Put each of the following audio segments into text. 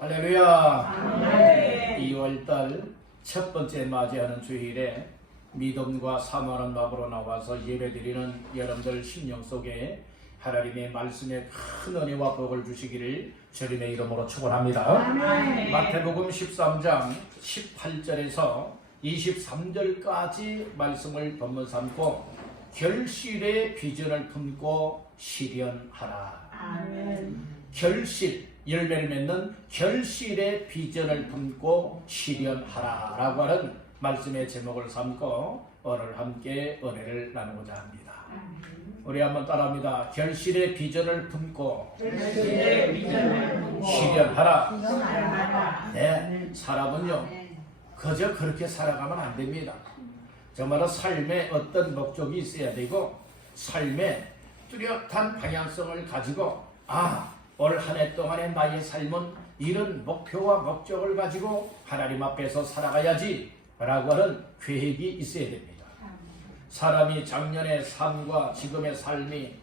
할렐루야. 2월달 첫 번째 맞이하는 주일에 믿음과 사모하는 마음으로 나와서 예배드리는 여러분들 심령 속에 하나님의 말씀에 큰 은혜와 복을 주시기를 주님의 이름으로 축원합니다. 마태복음 13장 18절에서 23절까지 말씀을 본문 삼고 결실의 비전을 품고 실현하라. 결실, 열매를 맺는 결실의 비전을 품고 실현하라 라고 하는 말씀의 제목을 삼고 오늘 함께 은혜를 나누고자 합니다. 우리 한번 따라합니다. 결실의 비전을 품고 실현하라. 네, 사람은요 그저 그렇게 살아가면 안 됩니다. 정말로 삶에 어떤 목적이 있어야 되고 삶에 뚜렷한 방향성을 가지고 올 한 해 동안의 나의 삶은 이런 목표와 목적을 가지고 하나님 앞에서 살아가야지 라고 하는 계획이 있어야 됩니다. 사람이 작년의 삶과 지금의 삶이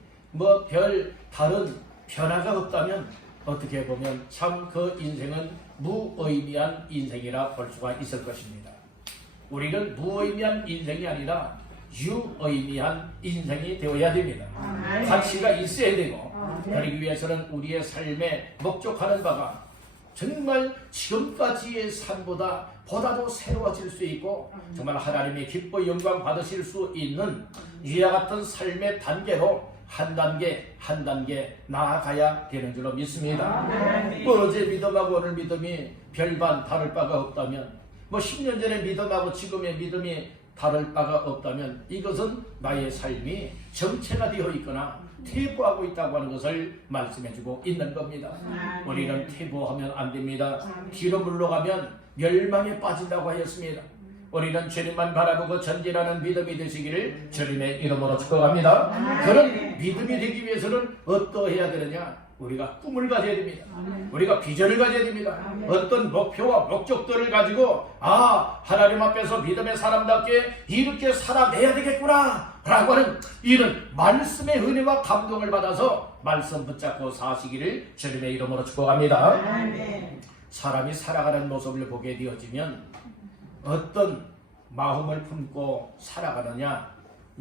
별 다른 변화가 없다면 어떻게 보면 참 그 인생은 무의미한 인생이라 볼 수가 있을 것입니다. 우리는 무의미한 인생이 아니라 유의미한 인생이 되어야 됩니다. 가치가 있어야 되고 그러기 위해서는 우리의 삶에 목적하는 바가 정말 지금까지의 삶보다 보다도 새로워질 수 있고 정말 하나님의 기뻐 영광 받으실 수 있는 이와 같은 삶의 단계로 한 단계 한 단계 나아가야 되는 줄로 믿습니다. 어제 믿음하고 오늘 믿음이 별반 다를 바가 없다면 10년 전의 믿음하고 지금의 믿음이 다를 바가 없다면 이것은 나의 삶이 정체가 되어 있거나 퇴보하고 있다고 하는 것을 말씀해주고 있는 겁니다. 우리는 퇴보하면 안 됩니다. 뒤로 물러가면 멸망에 빠진다고 하였습니다. 우리는 주님만 바라보고 전진하는 믿음이 되시기를 주님의 이름으로 축복합니다. 그런 믿음이 되기 위해서는 어떠해야 되느냐? 우리가 꿈을 가져야 됩니다. 우리가 비전을 가져야 됩니다. 어떤 목표와 목적들을 가지고 하나님 앞에서 믿음의 사람답게 이렇게 살아내야 되겠구나 라고 하는 이런 말씀의 은혜와 감동을 받아서 말씀 붙잡고 사시기를 주님의 이름으로 축복합니다. 사람이 살아가는 모습을 보게 되어지면 어떤 마음을 품고 살아가느냐,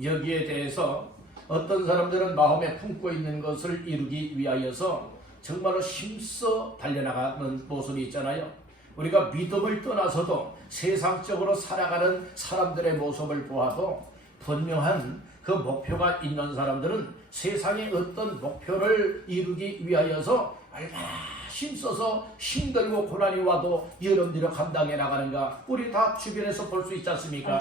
여기에 대해서 어떤 사람들은 마음에 품고 있는 것을 이루기 위하여서 정말로 힘써 달려나가는 모습이 있잖아요. 우리가 믿음을 떠나서도 세상적으로 살아가는 사람들의 모습을 보아도 분명한 그 목표가 있는 사람들은 세상의 어떤 목표를 이루기 위하여서 얼마나 힘써서 힘들고 고난이 와도 여러분들이 감당해 나가는가 우리 다 주변에서 볼 수 있지 않습니까?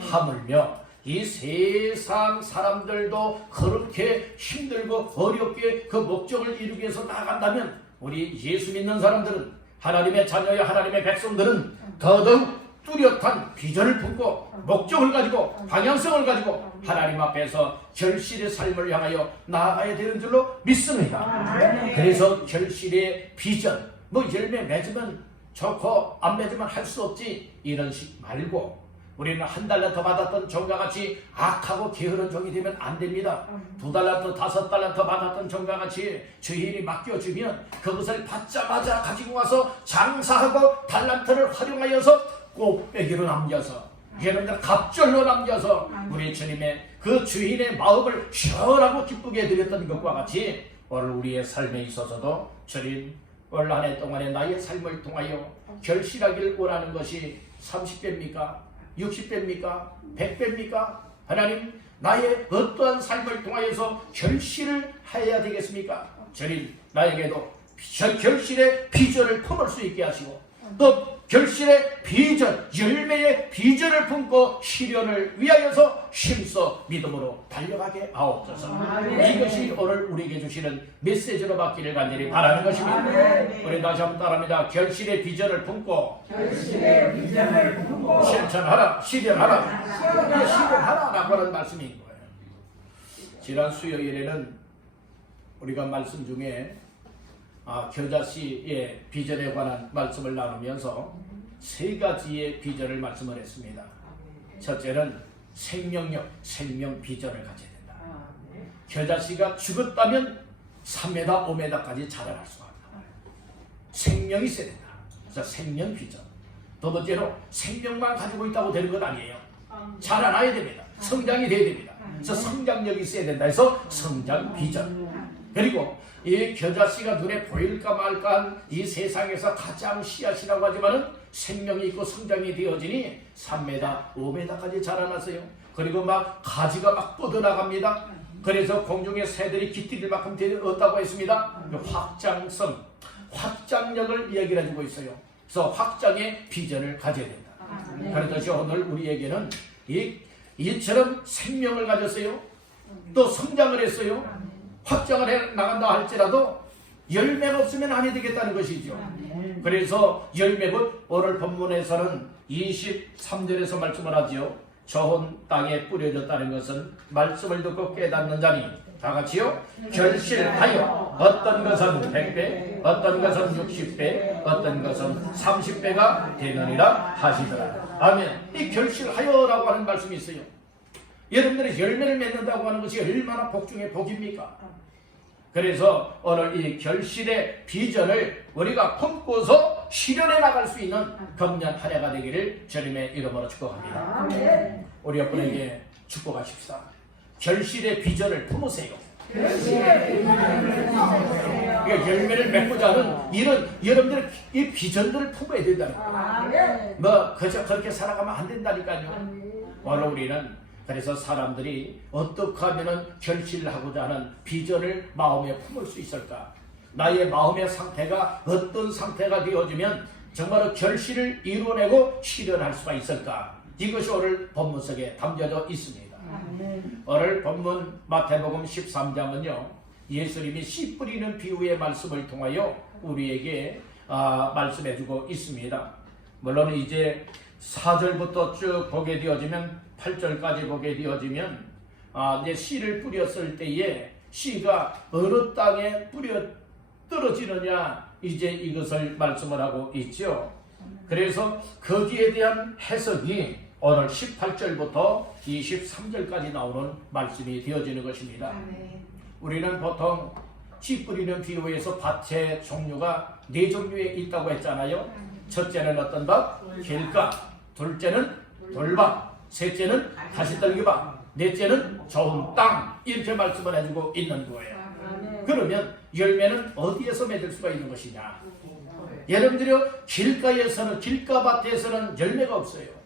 하물며 이 세상 사람들도 그렇게 힘들고 어렵게 그 목적을 이루기 위해서 나아간다면 우리 예수 믿는 사람들은 하나님의 자녀야 하나님의 백성들은 더더욱 뚜렷한 비전을 품고 목적을 가지고 방향성을 가지고 하나님 앞에서 결실의 삶을 향하여 나아가야 되는 줄로 믿습니다. 그래서 결실의 비전 열매 맺으면 좋고 안 맺으면 할 수 없지 이런 식 말고 우리는 한 달란트 받았던 종과 같이 악하고 게으른 종이 되면 안 됩니다. 2달란트 5달란트 받았던 종과 같이 주인이 맡겨주면 그것을 받자마자 가지고 와서 장사하고 달란트를 활용하여서 꼭배기로 남겨서 여러분들 갑절로 남겨서 우리 주님의 그 주인의 마음을 시원하고 기쁘게 해드렸던 것과 같이 오늘 우리의 삶에 있어서도 주님 올 한 해 동안의 나의 삶을 통하여 결실하기를 원하는 것이 30배입니까? 60배입니까? 100배입니까? 하나님 나의 어떠한 삶을 통하여서 결실을 해야 되겠습니까? 주님 나에게도 결실의 비전을 품을 수 있게 하시고 또 결실의 비전, 열매의 비전을 품고 실현을 위하여서 힘써 믿음으로 달려가게 하옵소서. 이것이 오늘 우리에게 주시는 메시지로 받기를 간절히 바라는 것입니다. 우리 다시 한번 따라합니다. 결실의 비전을 품고 실천하라, 실현하라 라고 하는 말씀인 거예요. 지난 수요일에는 우리가 말씀 중에 겨자씨의 비전에 관한 말씀을 나누면서 3가지의 비전을 말씀을 했습니다. 첫째는 생명력, 생명 비전을 가져야 된다. 겨자씨가 죽었다면 3m, 5m까지 자라날 수가 있다. 생명이 있어야 된다. 그래서 생명 비전. 두 번째로 생명만 가지고 있다고 되는 것 아니에요. 자라나야 됩니다. 성장이 돼야 됩니다. 그래서 성장력이 있어야 된다 해서 성장 비전. 그리고 이 겨자씨가 눈에 보일까 말까한 이 세상에서 가장 씨앗이라고 하지만은 생명이 있고 성장이 되어지니 3m, 5m까지 자라났어요. 그리고 막 가지가 막 뻗어나갑니다. 그래서 공중의 새들이 깃들일 만큼 되었다고 했습니다. 확장성, 확장력을 이야기를 해주고 있어요. 그래서 확장의 비전을 가져야 된다. 그렇듯이 오늘 우리에게는 이처럼 생명을 가졌어요. 또 성장을 했어요. 확장을 해 나간다 할지라도 열매가 없으면 안 되겠다는 것이죠. 그래서 열매는 오늘 본문에서는 23절에서 말씀을 하지요. 좋은 땅에 뿌려졌다는 것은 말씀을 듣고 깨닫는 자니 다 같이요. 결실하여 어떤 것은 100배, 어떤 것은 60배, 어떤 것은 30배가 되느니라 하시더라. 아멘. 이 결실하여라고 하는 말씀이 있어요. 여러분들이 열매를 맺는다고 하는 것이 얼마나 복중의 복입니까? 그래서 오늘 이 결실의 비전을 우리가 품고서 실현해 나갈 수 있는 금년 한 해가 되기를 주님의 이름으로 축복합니다. 우리 여러분에게 축복하십시다. 결실의 비전을 품으세요. 열매를 맺고자 하는 이런 여러분들의 이 비전들을 품어야 된다는 거예요. 뭐 그저 그렇게 살아가면 안 된다니까요. 오늘 우리는 그래서 사람들이 어떻게 하면 결실하고자 하는 비전을 마음에 품을 수 있을까? 나의 마음의 상태가 어떤 상태가 되어지면 정말로 결실을 이루어내고 실현할 수가 있을까? 이것이 오늘 본문 속에 담겨져 있습니다. 오늘 본문 마태복음 13장은요. 예수님이 씨 뿌리는 비유의 말씀을 통하여 우리에게 말씀해주고 있습니다. 물론 이제 4절부터 쭉 보게 되어지면 8절까지 보게 되어지면 이제 씨를 뿌렸을 때에 씨가 어느 땅에 뿌려 떨어지느냐 이제 이것을 말씀을 하고 있죠. 그래서 거기에 대한 해석이 오늘 18절부터 23절까지 나오는 말씀이 되어지는 것입니다. 우리는 보통 씨 뿌리는 비유에서 밭의 종류가 4종류에 있다고 했잖아요. 첫째는 어떤 밭? 길가. 둘째는 돌밭. 셋째는 가시떨기밭. 넷째는 좋은 땅. 이렇게 말씀을 해주고 있는 거예요. 그러면 열매는 어디에서 맺을 수가 있는 것이냐? 여러분들이 길가에서는 길가밭에서는 열매가 없어요.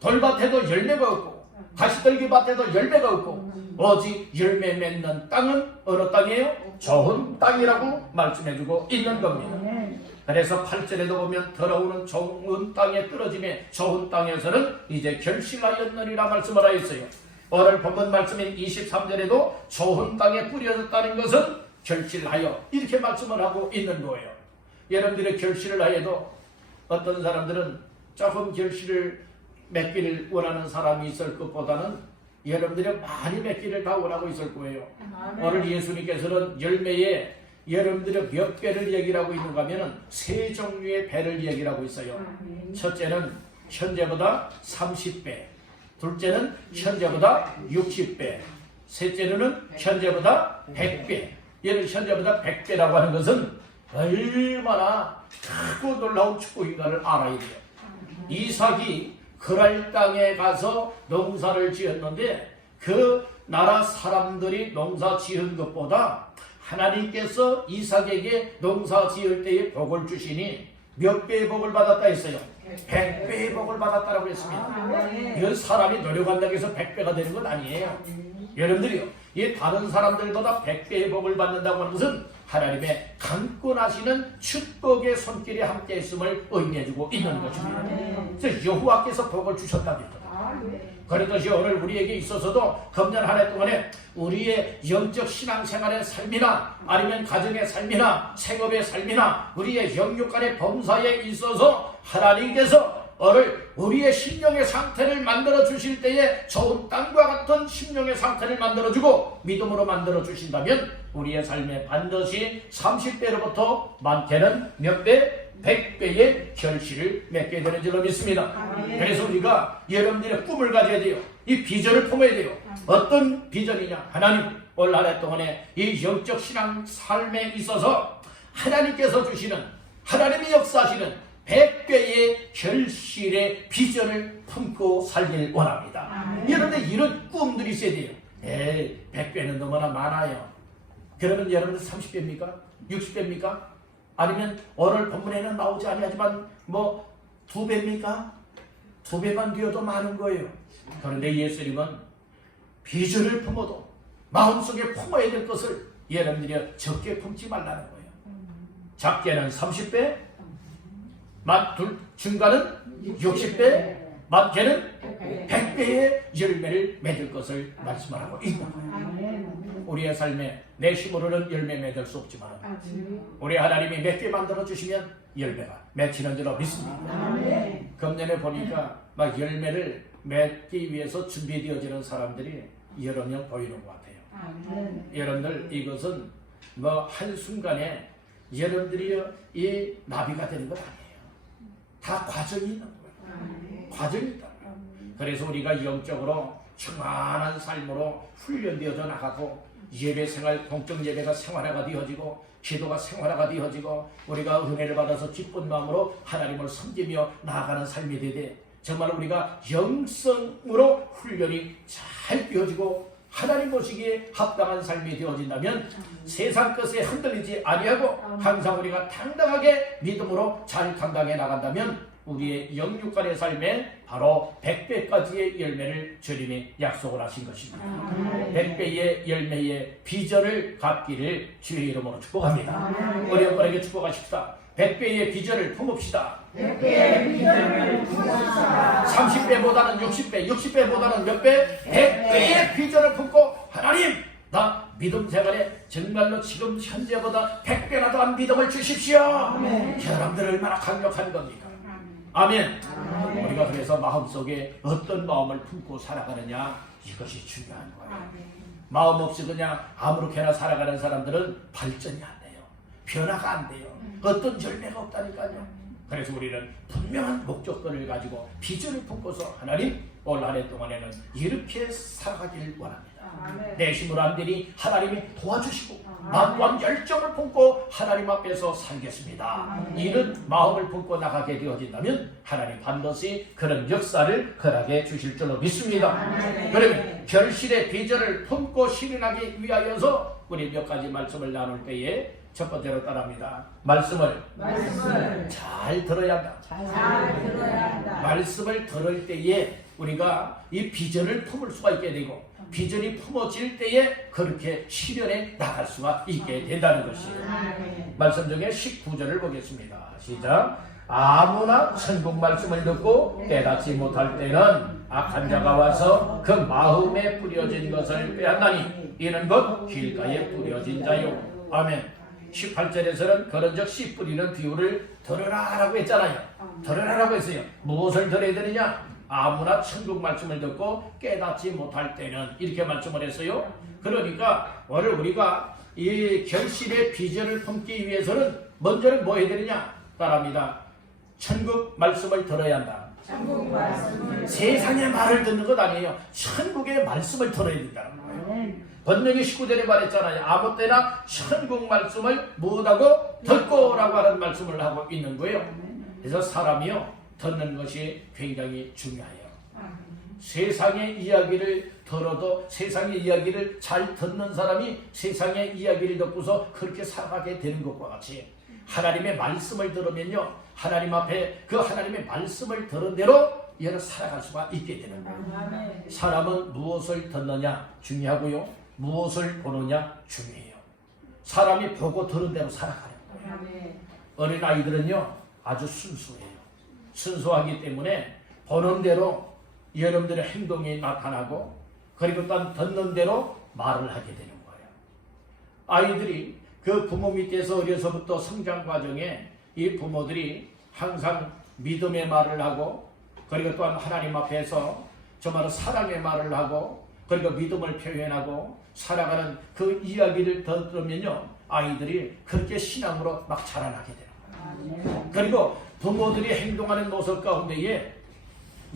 돌밭에도 열매가 없고 가시떨기밭에도 열매가 없고 오직 열매 맺는 땅은 어느 땅이에요? 좋은 땅이라고 말씀해주고 있는 겁니다. 그래서 8절에도 보면 더러우는 좋은 땅에 떨어짐에 좋은 땅에서는 이제 결실하였느니라 말씀을 하였어요. 오늘 본문 말씀인 23절에도 좋은 땅에 뿌려졌다는 것은 결실하여 이렇게 말씀을 하고 있는 거예요. 여러분들의 결실을 하여도 어떤 사람들은 조금 결실을 맺기를 원하는 사람이 있을 것보다는 여러분들이 많이 맺기를 다 원하고 있을 거예요. 오늘 예수님께서는 열매에 여러분들의 몇 배를 얘기하고 있는가 하면 3종류의 배를 얘기하고 있어요. 첫째는 현재보다 30배, 둘째는 현재보다 60배, 셋째는 현재보다 100배. 얘는 현재보다 100배라고 하는 것은 얼마나 크고 놀라운 축복인가를 알아야 돼요. 이삭이 그랄 땅에 가서 농사를 지었는데 그 나라 사람들이 농사 지은 것보다 하나님께서 이삭에게 농사 지을 때에 복을 주시니 몇 배의 복을 받았다 했어요? 100배의 복을 받았다라고 했습니다. 이건 사람이 노력한다고 해서 100배가 되는 건 아니에요. 여러분들이요, 이 다른 사람들보다 100배의 복을 받는다고 하는 것은 하나님의 강권하시는 축복의 손길이 함께 있음을 의미해주고 있는 것입니다. 그래서 여호와께서 복을 주셨답니다. 그렇듯이 오늘 우리에게 있어서도 금년 한 해 동안에 우리의 영적 신앙생활의 삶이나 아니면 가정의 삶이나 생업의 삶이나 우리의 영육 간의 범사에 있어서 하나님께서 오늘 우리의 심령의 상태를 만들어 주실 때에 좋은 땅과 같은 심령의 상태를 만들어 주고 믿음으로 만들어 주신다면 우리의 삶에 반드시 30배로부터 많게는 몇 배? 100배의 결실을 맺게 되는 줄로 믿습니다. 그래서 우리가 여러분들의 꿈을 가져야 돼요. 이 비전을 품어야 돼요. 어떤 비전이냐? 하나님, 올 한 해 동안에 이 영적 신앙 삶에 있어서 하나님께서 주시는, 하나님이 역사하시는 100배의 결실의 비전을 품고 살길 원합니다. 여러분들 이런 꿈들이 있어야 돼요. 100배는 너무나 많아요. 그러면 여러분들 30배입니까? 60배입니까? 아니면 오늘 본문에는 나오지 아니하지만 뭐 2배입니까? 2배만 되어도 많은 거예요. 그런데 예수님은 비전을 품어도 마음속에 품어야 될 것을 여러분들이 적게 품지 말라는 거예요. 작게는 30배, 중간은 60배, 많게는 100배의 열매를 맺을 것을 말씀하고 있는 거예요. 우리의 삶에 내 힘으로는 열매 맺을 수 없지만 우리 하나님이 맺게 만들어 주시면 열매가 맺히는 줄로 믿습니다. 금년에 보니까 막 열매를 맺기 위해서 준비되어지는 사람들이 여러 명 보이는 것 같아요. 여러분들 이것은 뭐 한순간에 여러분들이 이 나비가 되는 것 아니에요. 다 과정이 있는 거예요. 과정이 있다. 그래서 우리가 영적으로 충만한 삶으로 훈련되어져 나가고 예배생활, 공적 예배가 생활화가 되어지고 기도가 생활화가 되어지고 우리가 은혜를 받아서 기쁜 마음으로 하나님을 섬기며 나아가는 삶이 되되 정말 우리가 영성으로 훈련이 잘 되어지고 하나님 보시기에 합당한 삶이 되어진다면 세상 것에 흔들리지 아니하고 항상 우리가 당당하게 믿음으로 잘 감당해 나간다면 우리의 영육간의 삶에 바로 100배까지의 열매를 주님이 약속을 하신 것입니다. 100배의 열매의 비전을 갖기를 주의 이름으로 축복합니다. 우리 여러분에게 축복하십시다. 100배의 비전을 품읍시다. 100배의 비전을 품읍시다. 30배보다는 60배, 60배보다는 몇 배? 100배의 비전을 품고 하나님, 나 믿음 생활에 정말로 지금 현재보다 100배나 더한 믿음을 주십시오. 여러분들 얼마나 강력한 겁니까? 아멘. 우리가 그래서 마음속에 어떤 마음을 품고 살아가느냐, 이것이 중요한 거예요. 마음 없이 그냥 아무렇게나 살아가는 사람들은 발전이 안 돼요. 변화가 안 돼요. 어떤 열매가 없다니까요. 그래서 우리는 분명한 목적들을 가지고 비전을 품고서 하나님, 올 한 해 동안에는 이렇게 살아가길 원합니다. 내 힘으로 안 되니 하나님이 도와주시고 나 또한 열정을 품고 하나님 앞에서 살겠습니다. 이런 마음을 품고 나가게 되어진다면 하나님 반드시 그런 역사를 허락해 주실 줄로 믿습니다. 그러면 결실의 비전을 품고 실현하기 위하여서 우리 몇 가지 말씀을 나눌 때에 첫 번째로 따라합니다. 말씀을 잘 들어야 한다. 잘 들어야 한다. 말씀을 들을 때에 우리가 이 비전을 품을 수가 있게 되고 비전이 품어질 때에 그렇게 실현해 나갈 수가 있게 된다는 것이에요. 말씀 중에 19절을 보겠습니다. 시작. 아무나 천국 말씀을 듣고 깨닫지 못할 때는 악한 자가 와서 그 마음에 뿌려진 것을 빼앗나니 이는 곧 길가에 뿌려진 자요. 아멘. 18절에서는 그런 적 씨 뿌리는 비유를 들으라라고 했잖아요. 들으라라고 했어요. 무엇을 들어야 되느냐? 아무나 천국 말씀을 듣고 깨닫지 못할 때는 이렇게 말씀을 했어요. 그러니까 오늘 우리가 이 결실의 비전을 품기 위해서는 먼저는 뭐 해야 되느냐? 따라합니다. 천국 말씀을 들어야 한다. 천국 말씀을 세상의 말을 듣는 것 아니에요. 천국의 말씀을 들어야 된다는 거예요. 번역이 19절에 말했잖아요. 아무 때나 천국 말씀을 못하고 듣고라고 하는 말씀을 하고 있는 거예요. 그래서 사람이요 듣는 것이 굉장히 중요해요. 세상의 이야기를 들어도 세상의 이야기를 잘 듣는 사람이 세상의 이야기를 듣고서 그렇게 살아가게 되는 것과 같이 하나님의 말씀을 들으면요 하나님 앞에 그 하나님의 말씀을 들은 대로 여러 살아갈 수가 있게 되는 거예요. 사람은 무엇을 듣느냐 중요하고요 무엇을 보느냐 중요해요. 사람이 보고 들은 대로 살아가는 거예요. 어린아이들은요 아주 순수해요. 순수하기 때문에 보는 대로 여러분들의 행동이 나타나고 그리고 또 듣는 대로 말을 하게 되는 거예요. 아이들이 그 부모 밑에서 어려서부터 성장 과정에 이 부모들이 항상 믿음의 말을 하고 그리고 또한 하나님 앞에서 정말 사랑의 말을 하고 그리고 믿음을 표현하고 살아가는 그 이야기를 들으면요 아이들이 그렇게 신앙으로 막 자라나게 되는 거예요. 그리고 부모들이 행동하는 모습 가운데에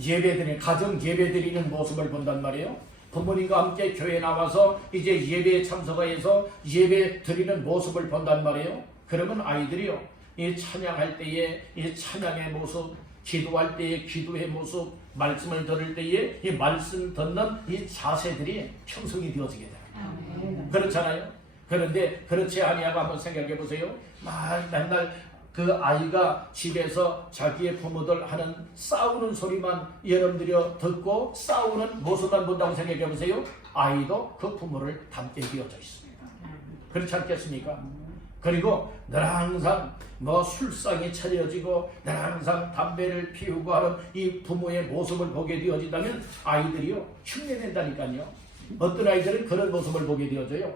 예배드리는 가정 예배드리는 모습을 본단 말이에요. 부모님과 함께 교회에 나와서 이제 예배에 참석해서 예배 드리는 모습을 본단 말이에요. 그러면 아이들이요, 이 찬양할 때에 이 찬양의 모습, 기도할 때의 기도의 모습, 말씀을 들을 때에 이 말씀 듣는 이 자세들이 형성이 되어지게 돼요. 그렇잖아요. 그런데 그렇지 아니하고 한번 생각해 보세요. 맨날 그 아이가 집에서 자기의 부모들 하는 싸우는 소리만 여러분들이 듣고 싸우는 모습만 본다고 생각해 보세요. 아이도 그 부모를 닮게 되어져 있습니다. 그렇지 않겠습니까? 그리고 늘 항상 술상이 차려지고 늘 항상 담배를 피우고 하는 이 부모의 모습을 보게 되어진다면 아이들이요, 흉내낸다니까요. 어떤 아이들은 그런 모습을 보게 되어져요.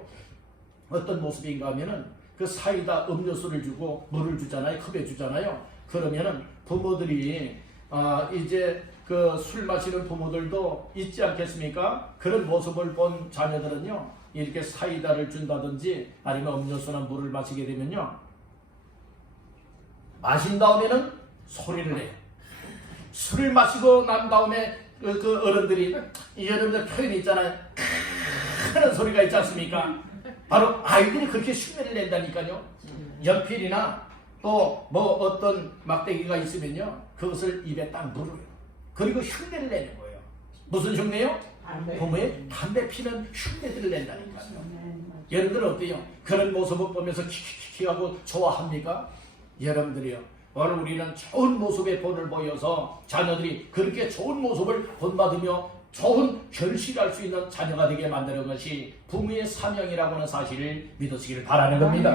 어떤 모습인가 하면은 그 사이다 음료수를 주고 물을 주잖아요. 컵에 주잖아요. 그러면은 부모들이 이제 그 술 마시는 부모들도 있지 않겠습니까? 그런 모습을 본 자녀들은요, 이렇게 사이다를 준다든지 아니면 음료수나 물을 마시게 되면요, 마신 다음에는 소리를 내요. 술을 마시고 난 다음에 그 어른들이, 여러분들 표현이 있잖아요. 하는 소리가 있지 않습니까? 바로 아이들이 그렇게 흉내를 낸다니까요. 연필이나 또 어떤 막대기가 있으면요, 그것을 입에 딱 물어요. 그리고 흉내를 내는 거예요. 무슨 흉내요? 부모의 담배 피는 흉내들을 낸다니까요. 여러분들은 어때요? 그런 모습을 보면서 키키키하고 좋아합니까? 여러분들이요, 오늘 우리는 좋은 모습의 본을 보여서 자녀들이 그렇게 좋은 모습을 본받으며 좋은 결실할 수 있는 자녀가 되게 만드는 것이 부모의 사명이라고 하는 사실을 믿으시기를 바라는 겁니다.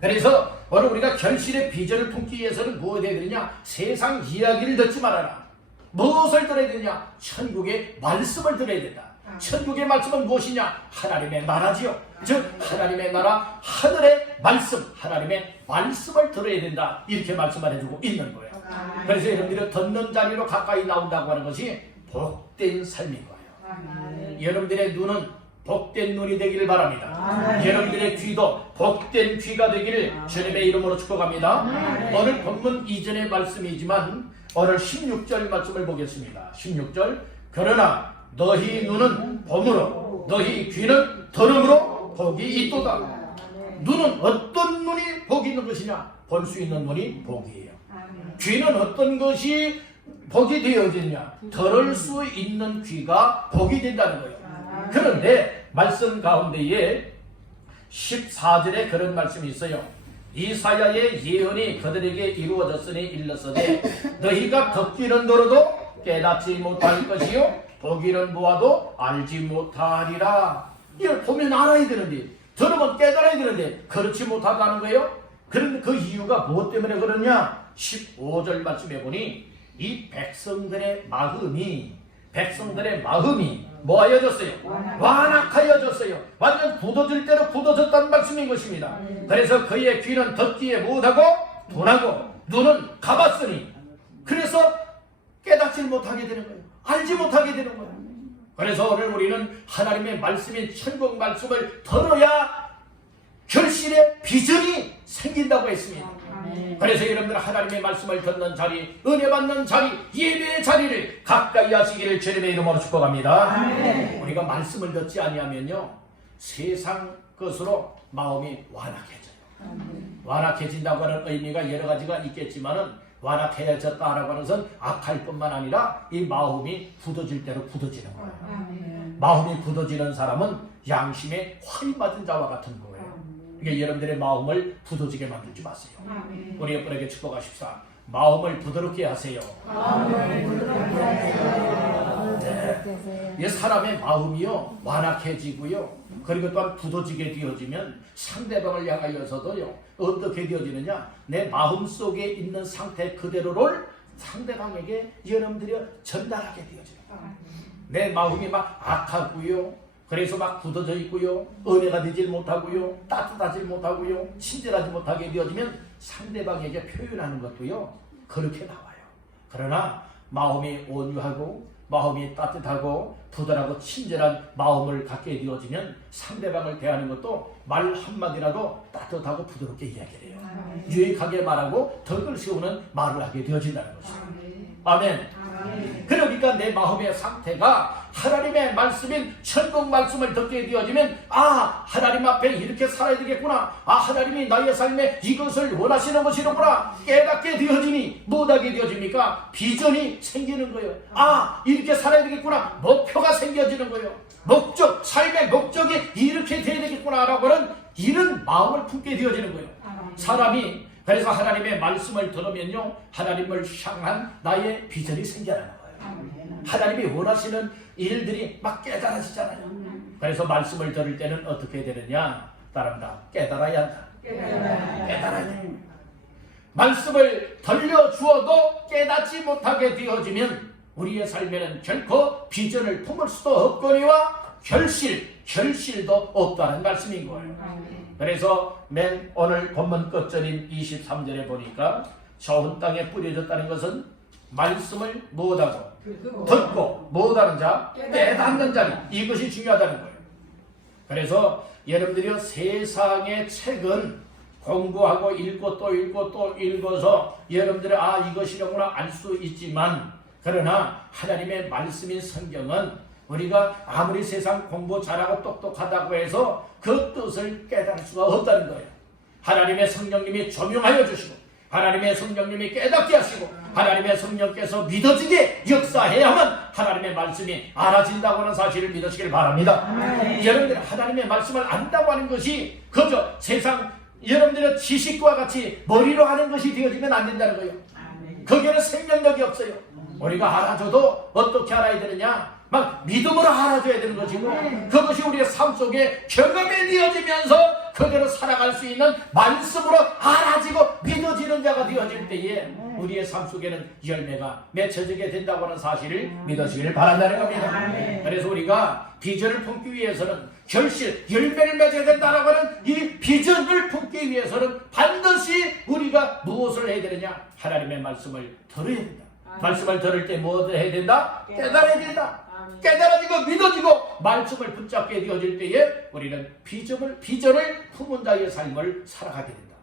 그래서 오늘 우리가 결실의 비전을 품기 위해서는 무엇을 해야 되느냐? 세상 이야기를 듣지 말아라. 무엇을 들어야 되느냐? 천국의 말씀을 들어야 된다. 천국의 말씀은 무엇이냐? 하나님의 나라지요. 즉 하나님의 나라, 하늘의 말씀, 하나님의 말씀을 들어야 된다. 이렇게 말씀을 해주고 있는 거예요. 그래서 여러분들이 듣는 자리로 가까이 나온다고 하는 것이 복된 삶인 거예요. 여러분들의 눈은 복된 눈이 되기를 바랍니다. 여러분들의 귀도 복된 귀가 되기를 주님의 이름으로 축복합니다. 오늘 본문 이전의 말씀이지만 오늘 16절 말씀을 보겠습니다. 16절, 그러나 너희 눈은 봄으로 너희 귀는 들음으로 복이 있도다. 눈은 어떤 눈이 복이 있는 것이냐? 볼 수 있는 눈이 복이에요. 귀는 어떤 것이 복이 되어지냐? 들을 수 있는 귀가 복이 된다는 거예요. 그런데 말씀 가운데에 14절에 그런 말씀이 있어요. 이사야의 예언이 그들에게 이루어졌으니 일렀으되 너희가 듣기는 들어도 깨닫지 못할 것이요 보기는 보아도 알지 못하리라. 이걸 보면 알아야 되는데, 들으면 깨달아야 되는데 그렇지 못하다는 거예요. 그런데 그 이유가 무엇 때문에 그러냐? 15절 말씀해 보니 이 백성들의 마음이 뭐하여졌어요? 완악하여졌어요. 완전 굳어질 대로 굳어졌다는 말씀인 것입니다. 그래서 그의 귀는 듣기에 못하고 둔하고 눈은 가봤으니, 그래서 깨닫지 못하게 되는 거예요. 알지 못하게 되는 거예요. 그래서 오늘 우리는 하나님의 말씀인 천국 말씀을 들어야 결실의 비전이 생긴다고 했습니다. 그래서 여러분들 하나님의 말씀을 듣는 자리, 은혜 받는 자리, 예배의 자리를 가까이 하시기를 주님의 이름으로 축복합니다. 우리가 말씀을 듣지 아니하면요, 세상 것으로 마음이 완악해져요. 완악해진다고 하는 의미가 여러 가지가 있겠지만은, 완악해졌다라고 하는 것은 악할 뿐만 아니라 이 마음이 굳어질 대로 굳어지는 거예요. 마음이 굳어지는 사람은 양심에 화이 맞은 자와 같은 거예요. 그러니까 여러분들의 마음을 굳어지게 만들지 마세요. 우리 옆분에게 축복하십시다. 마음을 부드럽게 하세요. 이 사람의 마음이요, 완악해지고요, 그리고 또한 굳어지게 되어지면 상대방을 향하여서도요, 어떻게 되어지느냐? 내 마음속에 있는 상태 그대로를 상대방에게 여러분들이 전달하게 되어져요. 내 마음이 막 악하고요, 그래서 막 굳어져 있고요, 은혜가 되질 못하고요, 따뜻하지 못하고요, 친절하지 못하게 되어지면 상대방에게 표현하는 것도요, 그렇게 나와요. 그러나 마음이 온유하고 마음이 따뜻하고 부드럽고 친절한 마음을 갖게 되어지면 상대방을 대하는 것도 말 한마디라도 따뜻하고 부드럽게 이야기를 해요. 유익하게 말하고 덕을 세우는 말을 하게 되어진다는 것이에요. 아멘. 그러니까 우리가 내 마음의 상태가 하나님의 말씀인 천국 말씀을 듣게 되어지면 아 하나님 앞에 이렇게 살아야 되겠구나, 아 하나님이 나의 삶에 이것을 원하시는 것이로구나 깨닫게 되어지니 못하게 되어집니까? 비전이 생기는 거예요. 아 이렇게 살아야 되겠구나, 목표가 생겨지는 거예요. 목적, 삶의 목적이 이렇게 돼야 되겠구나 라고는 이런 마음을 품게 되어지는 거예요. 사람이 그래서 하나님의 말씀을 들으면요 하나님을 향한 나의 비전이 생겨나는 거예요. 하나님이 원하시는 일들이 막 깨달아지잖아요. 그래서 말씀을 들을 때는 어떻게 되느냐? 따릅니다. 깨달아야 한다. 깨달아야 돼. 말씀을 들려주어도 깨닫지 못하게 되어지면 우리의 삶에는 결코 비전을 품을 수도 없거니와 결실도 없다는 말씀인 거예요. 그래서 맨 오늘 본문 끝절인 23절에 보니까 좋은 땅에 뿌려졌다는 것은 말씀을 못하고 듣고 못하는 자, 깨닫는 자니 이것이 중요하다는 거예요. 그래서 여러분들이 세상의 책은 공부하고 읽고 또 읽고 또 읽어서 여러분들이 아 이것이라구나 알 수 있지만, 그러나 하나님의 말씀인 성경은 우리가 아무리 세상 공부 잘하고 똑똑하다고 해서 그 뜻을 깨달을 수가 없다는 거예요. 하나님의 성령님이 조명하여 주시고 하나님의 성령님이 깨닫게 하시고 하나님의 성령께서 믿어지게 역사해야만 하나님의 말씀이 알아진다고 하는 사실을 믿으시길 바랍니다. 여러분들 하나님의 말씀을 안다고 하는 것이 그저 세상 여러분들의 지식과 같이 머리로 하는 것이 되어지면 안 된다는 거예요. 거기에는 생명력이 없어요. 우리가 알아줘도 어떻게 알아야 되느냐? 막 믿음으로 알아줘야 되는 것이고 그것이 우리의 삶 속에 경험이 되어지면서 그대로 살아갈 수 있는 말씀으로 알아지고 믿어지는 자가 되어질 때에 우리의 삶 속에는 열매가 맺혀지게 된다고 하는 사실을 믿으시길 바란다는 겁니다. 그래서 우리가 비전을 품기 위해서는 결실, 열매를 맺어야 된다고 하는 이 비전을 품기 위해서는 반드시 우리가 무엇을 해야 되느냐? 하나님의 말씀을 들어야 된다. 말씀을 들을 때 무엇을 해야 된다? 깨달아야 된다. 깨달아지고 믿어지고 말씀을 붙잡게 되어질 때에 우리는 비전을 품은 자의 삶을 살아가게 된다.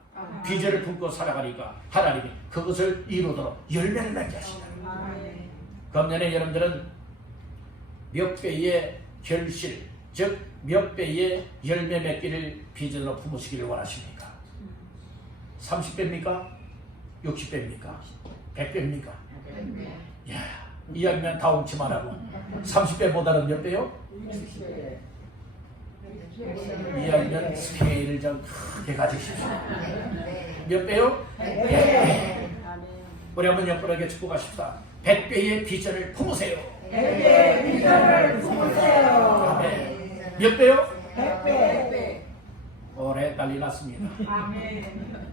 비전을 품고 살아가니까 하나님이 그것을 이루도록 열매를 맺게 하신다. 금년에 여러분들은 몇 배의 결실, 즉 몇 배의 열매 맺기를 비전으로 품으시기를 원하십니까? 30배입니까? 60배입니까? 100배입니까? 야, 이야기면 다 옳지만 하고 30배보다는 몇 배요? 60배. 이야기면 스케일을 좀 크게 가지십시오. 몇 배요? 100배. 우리 한번 옆분에게 축복하십시다. 100배의 비전을 품으세요. 100배의 비전을 품으세요. 네. 몇 배요? 100배. 올해 난리 났습니다. 아멘.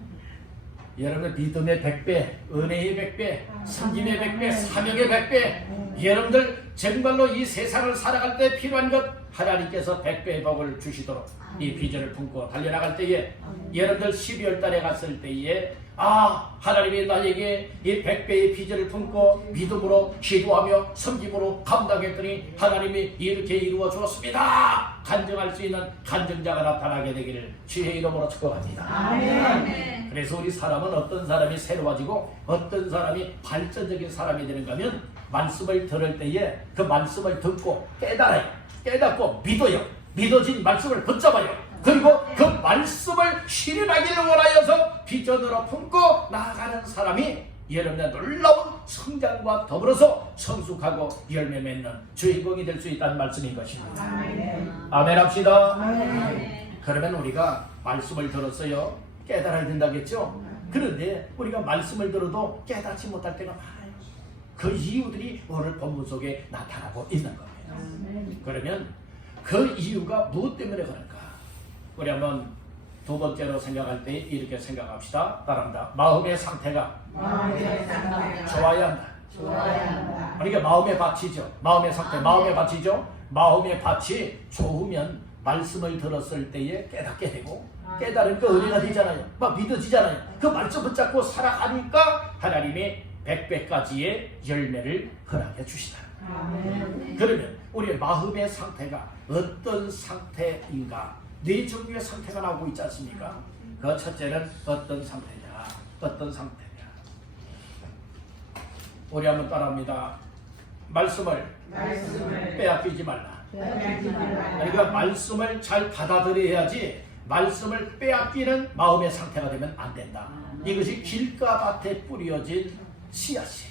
여러분의 믿음의 100배, 은혜의 100배, 섬김의 100배, 사명의 100배, 여러분들 정말로 이 세상을 살아갈 때 필요한 것 하나님께서 100배의 복을 주시도록 이 비전을 품고 달려나갈 때에 여러분들 12월 달에 갔을 때에 아 하나님이 나에게 이 100배의 비전을 품고 믿음으로 기도하며 섬김으로 감당했더니 하나님이 이렇게 이루어 주었습니다. 간증할 수 있는 간증자가 나타나게 되기를 주의 이름으로 축복합니다. 아멘. 그래서 우리 사람은 어떤 사람이 새로워지고 어떤 사람이 발전적인 사람이 되는가 하면 말씀을 들을 때에 그 말씀을 듣고 깨달아요. 깨닫고 믿어요. 믿어진 말씀을 붙잡아요. 그리고 그 말씀을 실현하기를 원하여서 비전으로 품고 나아가는 사람이 여러분의 놀라운 성장과 더불어서 성숙하고 열매 맺는 주인공이 될 수 있다는 말씀인 것입니다. 아멘 합시다. 그러면 우리가 말씀을 들었어요. 깨달아야 된다겠죠? 그런데 우리가 말씀을 들어도 깨닫지 못할 때가 많아요. 그 이유들이 오늘 본문 속에 나타나고 있는 거예요. 그러면 그 이유가 무엇 때문에 그런가? 우리 한번 두 번째로 생각할 때 이렇게 생각합시다. 따라합니다. 마음의 상태가 좋아야 한다. 우리가 마음의 밭이죠. 마음의 상태, 마음의 밭이죠. 마음의 밭이 좋으면 말씀을 들었을 때에 깨닫게 되고 깨달은 그 은혜가 되잖아요. 막 믿어지잖아요. 그 말씀 붙잡고 살아가니까 하나님이 100배까지의 열매를 허락해 주시다. 그러면 우리의 마음의 상태가 어떤 상태인가? 네 종류의 상태가 나오고 있지 않습니까? 그 첫째는 어떤 상태냐? 어떤 상태냐? 우리 한번 따라합니다. 말씀을 빼앗기지 말라. 그러니까 말씀을 잘 받아들여야지 말씀을 빼앗기는 마음의 상태가 되면 안 된다. 이것이 길가밭에 뿌려진 씨앗이에요.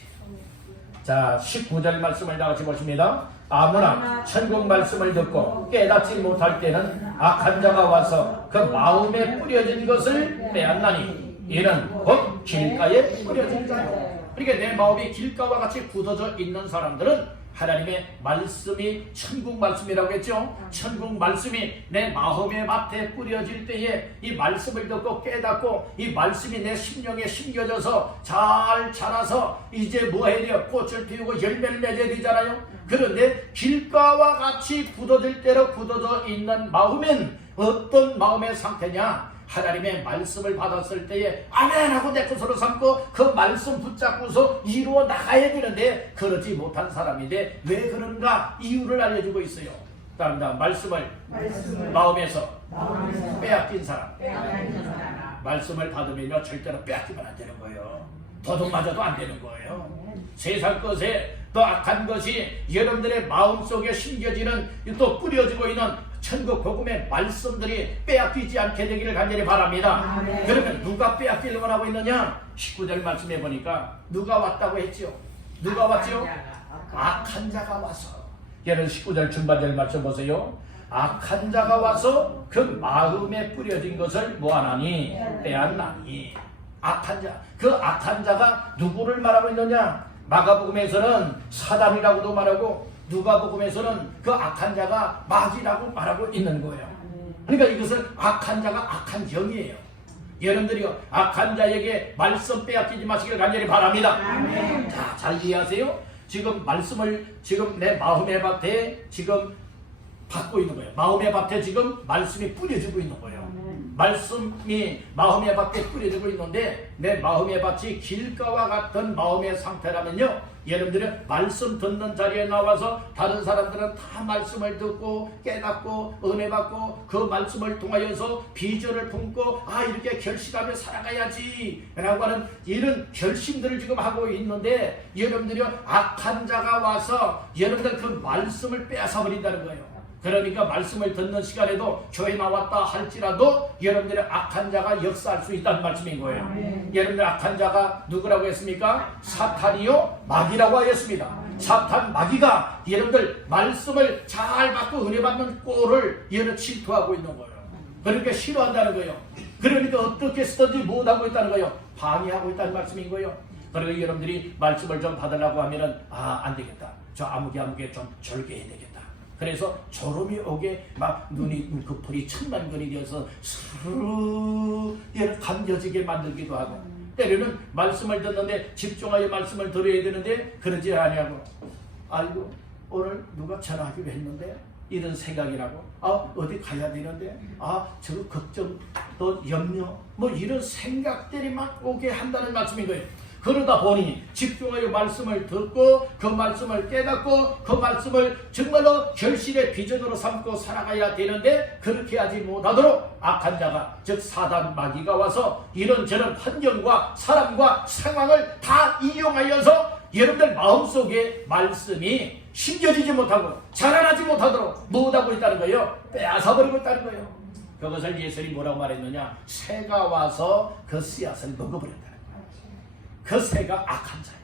자, 19절 말씀을 다 같이 보십니다. 아무나 천국 말씀을 듣고 깨닫지 못할 때는 악한 자가 와서 그 마음에 뿌려진 것을 빼앗나니 이는 곧 길가에 뿌려진 자요. 그러니까 내 마음이 길가와 같이 굳어져 있는 사람들은 하나님의 말씀이 천국 말씀이라고 했죠. 천국 말씀이 내 마음의 밭에 뿌려질 때에 이 말씀을 듣고 깨닫고 이 말씀이 내 심령에 심겨져서 잘 자라서 이제 뭐 해야 돼요? 꽃을 피우고 열매를 맺어야 되잖아요. 그런데 길가와 같이 굳어질 대로 굳어져 있는 마음은 어떤 마음의 상태냐? 하나님의 말씀을 받았을 때에 아멘 하고 내 것으로 삼고 그 말씀 붙잡고서 이루어 나가야 되는데 그러지 못한 사람인데 왜 그런가 이유를 알려주고 있어요. 따릅니다. 말씀을 마음에서 빼앗긴 사람. 말씀을 받으면요 절대로 빼앗기면 안 되는 거예요. 도둑맞아도 안 되는 거예요. 세상 것에 또 악한 것이 여러분들의 마음속에 심겨지는 또 뿌려지고 있는 천국 복음의 말씀들이 빼앗기지 않게 되기를 간절히 바랍니다. 그러면 누가 빼앗기려고 하고 있느냐? 19절 말씀해 보니까 누가 왔다고 했죠? 누가 왔죠? 악한 자가 와서. 얘는 19절 중반절 말씀 보세요. 악한 자가 와서 그 마음에 뿌려진 것을 뭐하나니? 빼앗나니. 악한 자. 그 악한 자가 누구를 말하고 있느냐? 마가복음에서는 사단이라고도 말하고 누가복음에서는 그 악한 자가 마귀라고 말하고 있는 거예요. 그러니까 이것은 악한 자가 악한 영이에요. 여러분들이요 악한 자에게 말씀 빼앗기지 마시길 간절히 바랍니다. 자, 잘 이해하세요. 지금 말씀을 지금 내 마음의 밭에 지금 받고 있는 거예요. 마음의 밭에 지금 말씀이 뿌려지고 있는 거예요. 말씀이 마음의 밭에 뿌려지고 있는데 내 마음의 밭이 길가와 같은 마음의 상태라면요 여러분들은 말씀 듣는 자리에 나와서 다른 사람들은 다 말씀을 듣고 깨닫고 은혜 받고 그 말씀을 통하여서 비전을 품고 아 이렇게 결심하며 살아가야지 라고 하는 이런 결심들을 지금 하고 있는데 여러분들이 악한 자가 와서 여러분들 그 말씀을 빼앗아 버린다는 거예요. 그러니까 말씀을 듣는 시간에도 교회 나왔다 할지라도 여러분들의 악한 자가 역사할 수 있다는 말씀인 거예요. 여러분들 악한 자가 누구라고 했습니까? 사탄이요 마귀라고 하였습니다. 사탄 마귀가 여러분들 말씀을 잘 받고 은혜 받는 꼴을 여러 질투하고 있는 거예요. 그러니까 싫어한다는 거예요. 그러니까 어떻게 쓰든지 못하고 있다는 거예요. 방해하고 있다는 말씀인 거예요. 그리고 여러분들이 말씀을 좀 받으려고 하면은 아 안되겠다. 저 아무개 좀 절개해야 되겠다. 그래서 졸음이 오게 막 눈이 그풀이 천만근이 되어서 스르르 감겨지게 만들기도 하고 때로는 말씀을 듣는데 집중하여 말씀을 들어야 되는데 그러지 않냐고 아이고 오늘 누가 전화하기로 했는데 이런 생각이라고 어디 가야 되는데 저거 걱정 또 염려 뭐 이런 생각들이 막 오게 한다는 말씀인 거예요. 그러다 보니 집중하여 말씀을 듣고 그 말씀을 깨닫고 그 말씀을 정말로 결실의 비전으로 삼고 살아가야 되는데 그렇게 하지 못하도록 악한 자가 즉 사단 마귀가 와서 이런저런 환경과 사람과 상황을 다 이용하여서 여러분들 마음속에 말씀이 심겨지지 못하고 자라나지 못하도록 못하고 있다는 거예요. 빼앗아버리고 있다는 거예요. 그것을 예수님이 뭐라고 말했느냐? 새가 와서 그 씨앗을 먹어버렸다. 그 새가 악한 자예요.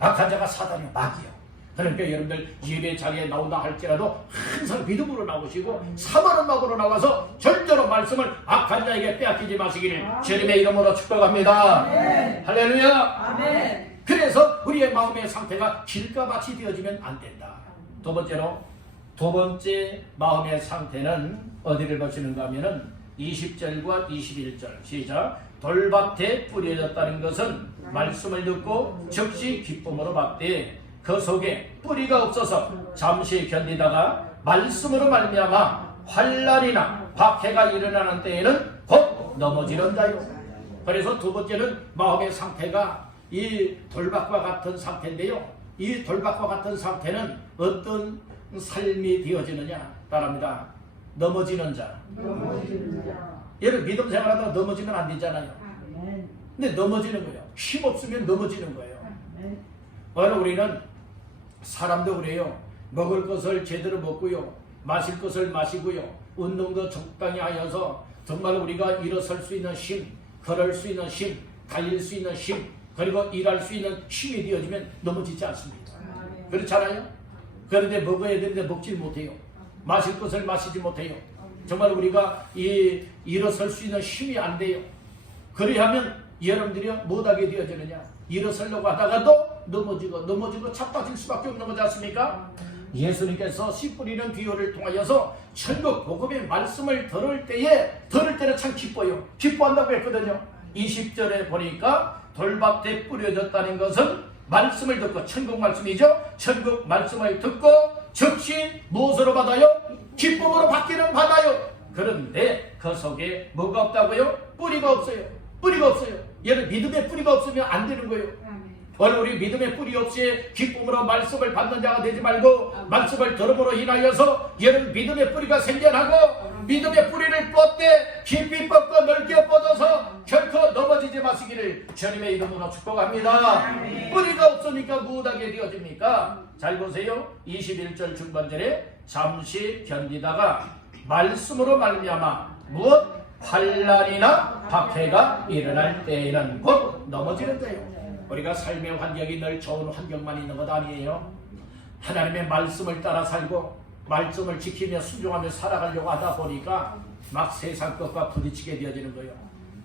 악한 자가 사단이요 마귀요. 그러니까 여러분들 예배 자리에 나온다 할지라도 항상 믿음으로 나오시고 사모하는 마음으로 나와서 절대로 말씀을 악한 자에게 빼앗기지 마시기를 주님의 이름으로 축복합니다. 아멘. 할렐루야. 아멘. 그래서 우리의 마음의 상태가 길가밭이 되어지면 안 된다. 두 번째로 두 번째 마음의 상태는 어디를 보시는가 하면은 20절과 21절 시작. 돌밭에 뿌려졌다는 것은 말씀을 듣고 즉시 기쁨으로 받되 그 속에 뿌리가 없어서 잠시 견디다가 말씀으로 말미암아 환난이나 박해가 일어나는 때에는 곧 넘어지는 자요. 그래서 두 번째는 마음의 상태가 이 돌밭과 같은 상태인데요. 이 돌밭과 같은 상태는 어떤 삶이 되어지느냐 따라합니다. 넘어지는 자. 여러분 믿음 생활하다가 넘어지면 안 되잖아요. 근데 넘어지는 거예요. 힘 없으면 넘어지는 거예요. 오늘 우리는 사람도 그래요. 먹을 것을 제대로 먹고요, 마실 것을 마시고요, 운동도 적당히 하여서 정말 우리가 일어설 수 있는 힘, 걸을 수 있는 힘, 달릴 수 있는 힘, 그리고 일할 수 있는 힘이 되어지면 넘어지지 않습니다. 그렇잖아요? 그런데 먹어야 되는데 먹지 못해요. 마실 것을 마시지 못해요. 정말 우리가 일어설 수 있는 힘이 안 돼요. 그리하면 여러분들이 못하게 되어지느냐? 일어서려고 하다가도 넘어지고 자빠질 수밖에 없는 거지 않습니까? 예수님께서 씨 뿌리는 비유를 통하여서 천국 복음의 말씀을 들을 때는 참 기뻐요. 기뻐한다고 했거든요. 20절에 보니까 돌밭에 뿌려졌다는 것은 말씀을 듣고, 천국 말씀이죠. 천국 말씀을 듣고 즉시 무엇으로 받아요? 기쁨으로 받기는 받아요. 그런데 그 속에 뭐가 없다고요? 뿌리가 없어요. 뿌리가 없어요. 얘는 믿음의 뿌리가 없으면 안 되는 거예요. 오늘 우리 믿음의 뿌리 없이 기쁨으로 말씀을 받는 자가 되지 말고, 말씀을 들음으로 인하여서 얘는 믿음의 뿌리가 생겨나고, 믿음의 뿌리를 뻗되 깊이 뻗고 넓게 뻗어서 결코 넘어지지 마시기를 주님의 이름으로 축복합니다. 뿌리가 없으니까 무엇하게 되어집니까? 잘 보세요. 21절 중반절에 잠시 견디다가 말씀으로 말미암아 무엇? 환난이나 박해가 일어날 때에는 곧 넘어지는 때요. 우리가 삶의 환경이 늘 좋은 환경만 있는 것 아니에요. 하나님의 말씀을 따라 살고 말씀을 지키며 순종하며 살아가려고 하다 보니까 막 세상 것과 부딪히게 되어지는 거예요.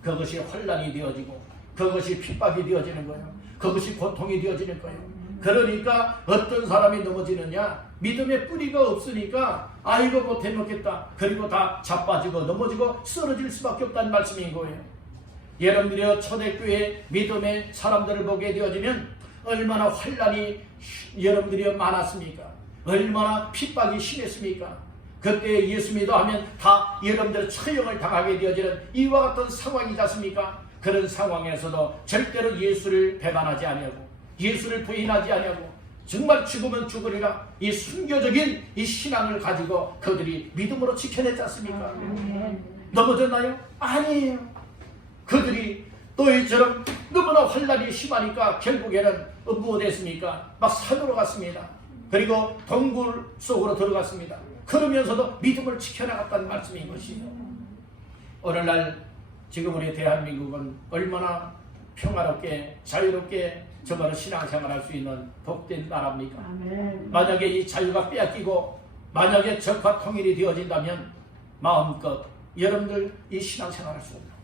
그것이 환난이 되어지고, 그것이 핍박이 되어지는 거예요. 그것이 고통이 되어지는 거예요. 그러니까 어떤 사람이 넘어지느냐? 믿음의 뿌리가 없으니까 아이고 못해먹겠다, 그리고 다 자빠지고 넘어지고 쓰러질 수밖에 없다는 말씀인 거예요. 여러분들이 초대교회 믿음의 사람들을 보게 되어지면 얼마나 환난이 여러분들이 많았습니까? 얼마나 핍박이 심했습니까? 그때 예수 믿어 하면 다 여러분들 처형을 당하게 되어지는 이와 같은 상황이지 않습니까? 그런 상황에서도 절대로 예수를 배반하지 아니하고, 예수를 부인하지 아니하고, 정말 죽으면 죽으리라 이 순교적인 이 신앙을 가지고 그들이 믿음으로 지켜냈지 않습니까? 넘어졌나요? 아니에요. 그들이 또 이처럼 너무나 환난이 심하니까 결국에는 무엇했습니까? 막 산으로 갔습니다. 그리고 동굴 속으로 들어갔습니다. 그러면서도 믿음을 지켜나갔다는 말씀인 것이죠. 오늘날 지금 우리 대한민국은 얼마나 평화롭게 자유롭게 정말 신앙생활할 수 있는 복된 나라입니까? 만약에 이 자유가 빼앗기고 만약에 적화 통일이 되어진다면 마음껏 여러분들 이 신앙생활할 수 없는 거예요.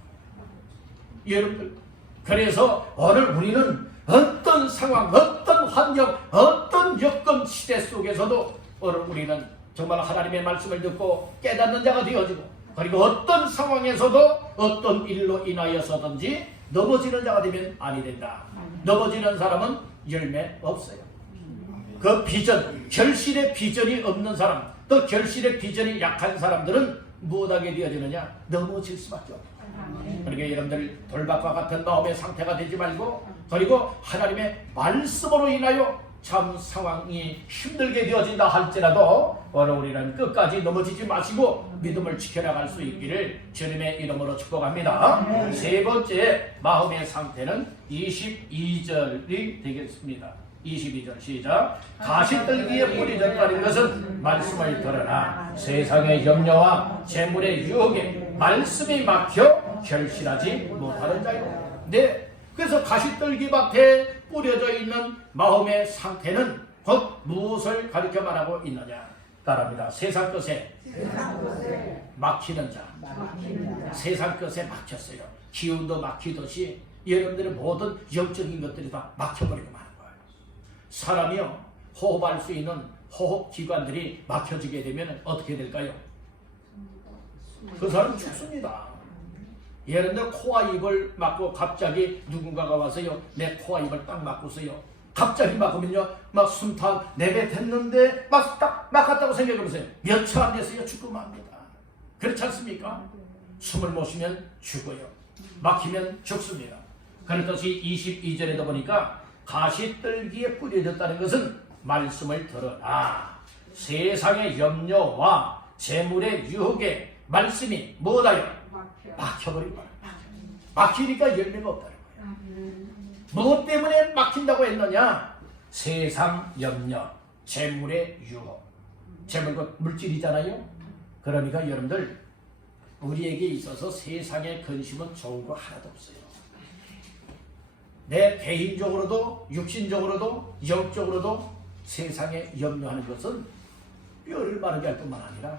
여러분들, 그래서 오늘 우리는 어떤 상황, 어떤 환경, 어떤 여건 시대 속에서도 오늘 우리는 정말 하나님의 말씀을 듣고 깨닫는 자가 되어지고, 그리고 어떤 상황에서도 어떤 일로 인하여서든지 넘어지는 자가 되면 아니 된다. 넘어지는 사람은 열매 없어요. 그 비전, 결실의 비전이 없는 사람, 또 결실의 비전이 약한 사람들은 무엇하게 되어지느냐? 넘어질 수밖에 없다. 그러니까 여러분들 돌박과 같은 마음의 상태가 되지 말고, 그리고 하나님의 말씀으로 인하여 참 상황이 힘들게 되어진다 할지라도 오늘 우리는 끝까지 넘어지지 마시고 믿음을 지켜나갈 수 있기를 주님의 이름으로 축복합니다. 세 번째 마음의 상태는 22절이 되겠습니다. 22절 시작. 가시떨기에 뿌려졌다는 것은 말씀을 들으나 세상의 염려와 재물의 유혹에 말씀이 막혀 결실하지 못하는 자요. 네, 그래서 가시떨기 밭에 뿌려져 있는 마음의 상태는 곧 무엇을 가리켜 말하고 있느냐? 따라합니다. 세상 것에 막히는 자. 세상 것에 막혔어요. 기운도 막히듯이 여러분들의 모든 영적인 것들이 다 막혀버리고 마는 거예요. 사람이요, 호흡할 수 있는 호흡기관들이 막혀지게 되면 어떻게 될까요? 그 사람은 죽습니다. 여러분들 코와 입을 막고 갑자기 누군가가 와서요, 내 코와 입을 딱 막고서요, 갑자기 막으면요, 막 숨탄 내뱉었는데 막 딱 막았다고 생각해보세요. 몇 초 안 돼서요 죽음합니다. 그렇지 않습니까? 숨을 못 쉬면 죽어요. 막히면 죽습니다. 그렇듯이 22절에도 보니까 가시떨기에 뿌려졌다는 것은 말씀을 들으나 세상의 염려와 재물의 유혹에 말씀이 뭐다요? 막혀버린 거예요. 막히니까 열매가 없다는 거예요. 무엇 때문에 막힌다고 했느냐? 세상 염려, 재물의 유혹. 재물은 물질이잖아요. 그러니까 여러분들 우리에게 있어서 세상의 근심은 좋은 거 하나도 없어요. 내 개인적으로도 육신적으로도 영적으로도 세상에 염려하는 것은 뼈를 마르게 할 뿐만 아니라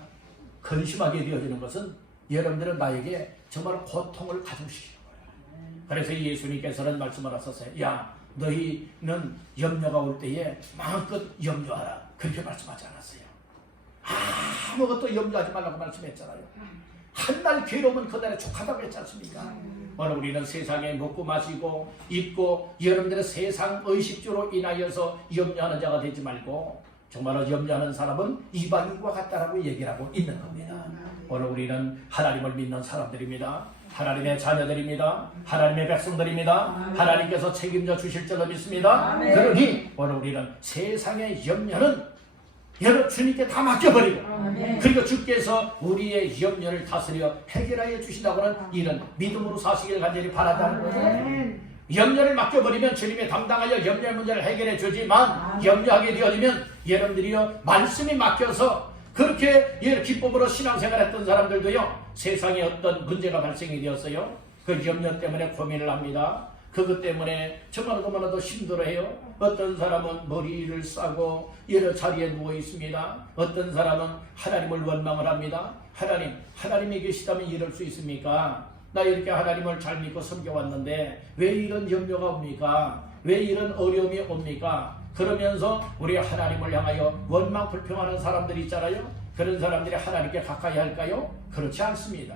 근심하게 되어지는 것은 여러분들은 나에게 정말 고통을 가중시키는 거예요. 그래서 예수님께서는 말씀을 하셨어요. 야, 너희는 염려가 올 때에 마음껏 염려하라. 그렇게 말씀하지 않았어요. 아무것도 염려하지 말라고 말씀했잖아요. 한 날 괴로우면 그날에 족하다고 했지 않습니까? 오늘 우리는 세상에 먹고 마시고 입고 여러분들의 세상 의식주로 인하여서 염려하는 자가 되지 말고 정말로 염려하는 사람은 이방인과 같다라고 얘기를 하고 있는 겁니다. 오늘 우리는 하나님을 믿는 사람들입니다. 하나님의 자녀들입니다. 하나님의 백성들입니다. 하나님께서 책임져 주실 줄로 믿습니다. 그러니 오늘 우리는 세상의 염려는 여러분 주님께 다 맡겨버리고 그리고 주께서 우리의 염려를 다스려 해결하여 주신다고는 이런 믿음으로 사시길 간절히 바란다는 거죠. 염려를 맡겨버리면 주님이 담당하여 염려의 문제를 해결해 주지만 염려하게 되어지면 여러분들이요 말씀이 맡겨서 그렇게 기쁨으로 신앙생활했던 사람들도요 세상에 어떤 문제가 발생이 되었어요. 그 염려 때문에 고민을 합니다. 그것 때문에 정말 너무나도 힘들어해요. 어떤 사람은 머리를 싸고 여러 자리에 누워 있습니다. 어떤 사람은 하나님을 원망을 합니다. 하나님이 계시다면 이럴 수 있습니까? 나 이렇게 하나님을 잘 믿고 섬겨왔는데 왜 이런 염려가 옵니까? 왜 이런 어려움이 옵니까? 그러면서 우리 하나님을 향하여 원망 불평하는 사람들이 있잖아요. 그런 사람들이 하나님께 가까이 할까요? 그렇지 않습니다.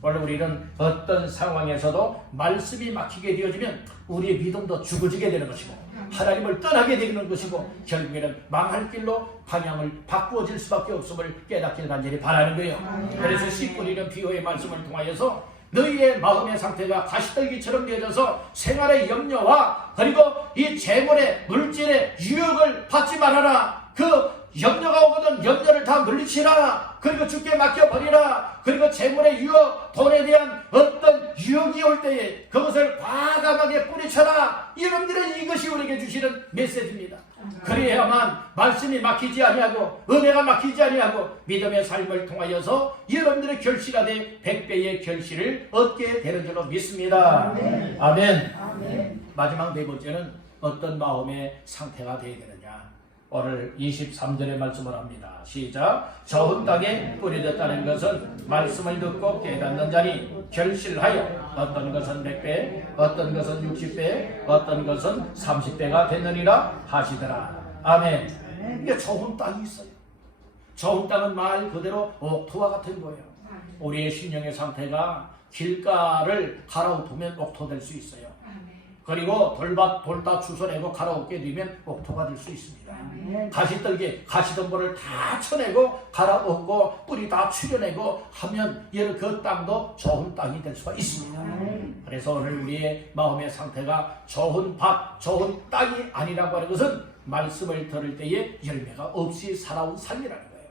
원래 우리는 어떤 상황에서도 말씀이 막히게 되어지면 우리의 믿음도 죽어지게 되는 것이고 하나님을 떠나게 되는 것이고 결국에는 망할 길로 방향을 바꾸어질 수밖에 없음을 깨닫길 간절히 바라는 거예요. 그래서 씨 뿌리는 비유의 말씀을 통하여서 너희의 마음의 상태가 가시떨기처럼 되어져서 생활의 염려와 그리고 이 재물의 물질의 유혹을 받지 말아라. 그 염려가 오거든 염려를 다 물리치라. 그리고 주께 맡겨버리라. 그리고 재물의 유혹, 돈에 대한 어떤 유혹이 올 때에 그것을 과감하게 뿌리쳐라. 여러분들은 이것이 우리에게 주시는 메시지입니다. 그래야만 말씀이 막히지 아니하고 은혜가 막히지 아니하고 믿음의 삶을 통하여서 여러분들의 결실하되 100배의 결실을 얻게 되는 줄로 믿습니다. 아멘. 마지막 네 번째는 어떤 마음의 상태가 되어야 되느냐. 오늘 23절의 말씀을 합니다. 시작. 좋은 땅에 뿌려졌다는 것은 말씀을 듣고 깨닫는 자니 결실하여 어떤 것은 100배, 어떤 것은 60배, 어떤 것은 30배가 됐느니라 하시더라. 아멘. 이게 좋은 땅이 있어요. 좋은 땅은 말 그대로 옥토와 같은 거예요. 우리의 심령의 상태가 길가를 갈아엎으면 옥토 될 수 있어요. 그리고 돌다 주워내고 갈아엎게 되면 옥토가 될 수 있습니다. 가시떨기, 가시덤불을 다 쳐내고 갈아엎고 뿌리 다 추려내고 하면 그 땅도 좋은 땅이 될 수가 있습니다. 그래서 오늘 우리의 마음의 상태가 좋은 밭, 좋은 땅이 아니라고 하는 것은 말씀을 들을 때에 열매가 없이 살아온 삶이라는 거예요.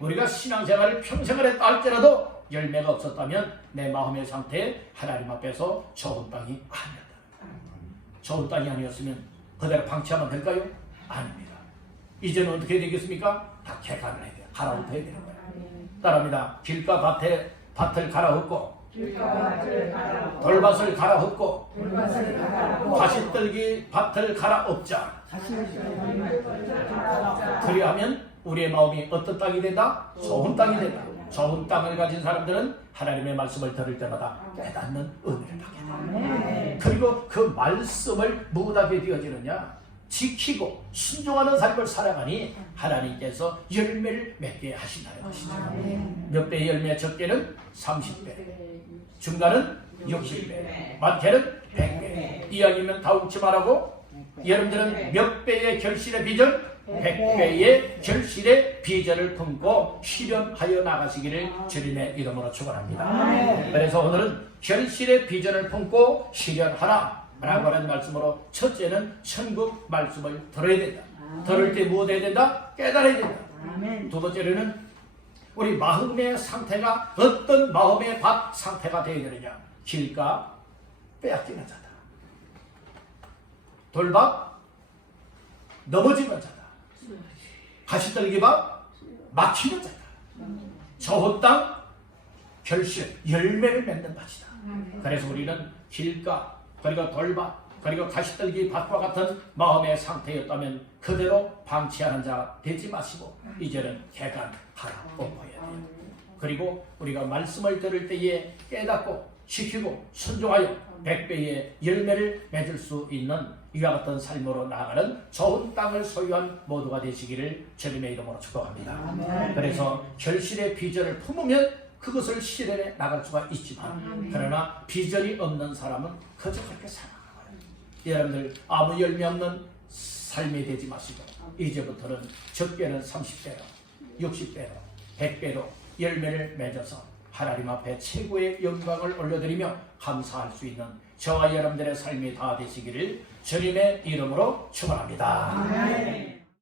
우리가 신앙생활을 평생을 했다 할지라도 열매가 없었다면 내 마음의 상태에 하나님 앞에서 좋은 땅이 아니었다. 좋은 땅이 아니었으면 그대로 방치하면 될까요? 아닙니다. 이제는 어떻게 되겠습니까? 다 개간을 해야 돼요. 갈아엎어야 되는 거예요. 따라합니다. 길가 밭을 갈아엎고 돌밭을 갈아엎고 가시떨기 밭을 갈아엎자. 그리하면 우리의 마음이 어떤 땅이 된다? 좋은 땅이 된다. 좋은 땅을 가진 사람들은 하나님의 말씀을 들을 때마다 깨닫는 은혜를 받게 됩니다. 그리고 그 말씀을 무엇하게 되어지느냐? 지키고 순종하는 삶을 살아가니 하나님께서 열매를 맺게 하신다는 것이죠. 몇 배의 열매? 적게는 30배, 중간은 60배, 많게는 100배. 이야기면 다 웃지 말라고. 여러분들은 몇 배의 결실의 비전? 100배의 결실의 비전을 품고 실현하여 나가시기를 주님의 이름으로 축원합니다. 그래서 오늘은 결실의 비전을 품고 실현하라 라고 하는 말씀으로 첫째는 천국 말씀을 들어야 된다. 들을 때 무엇 해야 된다? 깨달아야 된다. 두 번째로는 우리 마음의 상태가 어떤 마음의 밭 상태가 되어야 되느냐. 길가 빼앗기는 자다. 돌밭 넘어지는 자다. 가시떨기밭 막히는 자다. 저헛 땅 결실 열매를 맺는 밭이다. 그래서 우리는 길가 그리고 돌밭 그리고 가시떨기 밭과 같은 마음의 상태였다면 그대로 방치하는 자 되지 마시고 이제는 개간하라 엎어야 돼요. 그리고 우리가 말씀을 들을 때에 깨닫고 지키고 순종하여 100배의 열매를 맺을 수 있는 이와 같은 삶으로 나아가는 좋은 땅을 소유한 모두가 되시기를 주님의 이름으로 축복합니다. 그래서 결실의 비전을 품으면 그것을 실현해 나갈 수가 있지만 그러나 비전이 없는 사람은 그저 그렇게 살아가는 거예요. 여러분들 아무 열매 없는 삶이 되지 마시고 이제부터는 적게는 30배로 60배로 100배로 열매를 맺어서 하나님 앞에 최고의 영광을 올려드리며 감사할 수 있는 저와 여러분들의 삶이 다 되시기를 주님의 이름으로 축원합니다.